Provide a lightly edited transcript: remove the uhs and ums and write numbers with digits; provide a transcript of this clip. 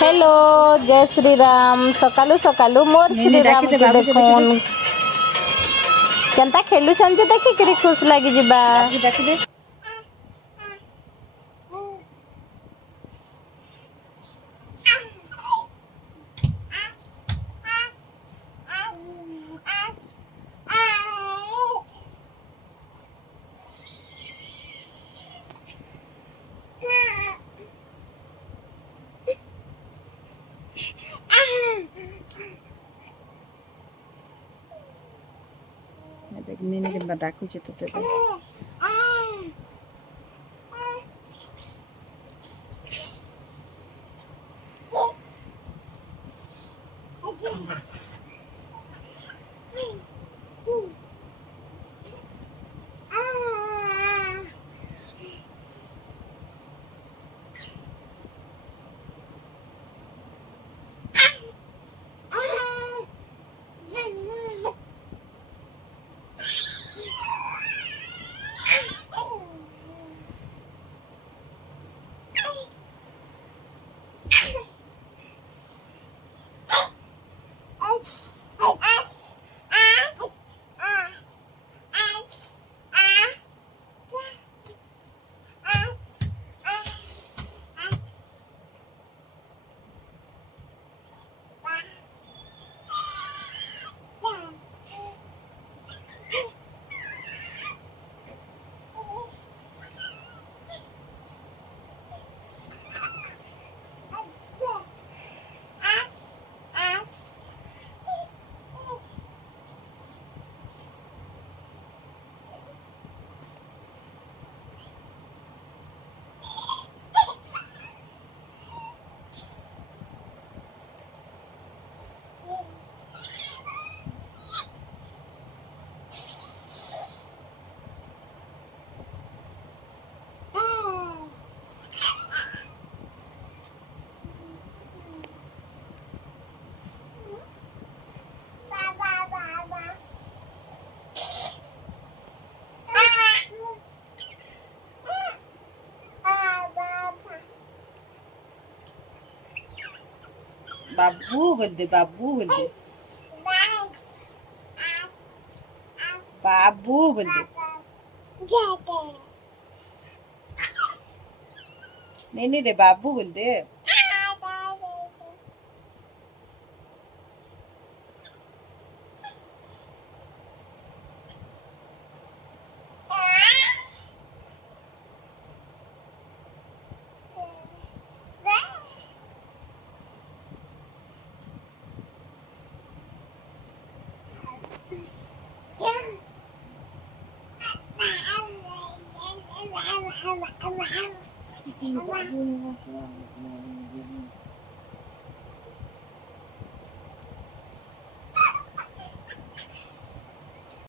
Hello जय श्री राम सकालू सकालू मोर श्री राम डाकिदे के बाबू के देखून केनता खेलुछन जे देखिकरी खुश लागी जिबा। बाबू डाकिदे देख नीनी के डाकुचे तो तेरे बाबू बोल दे बाबू बोल दे बाबू बोल दे नहीं दे बाबू बोल दे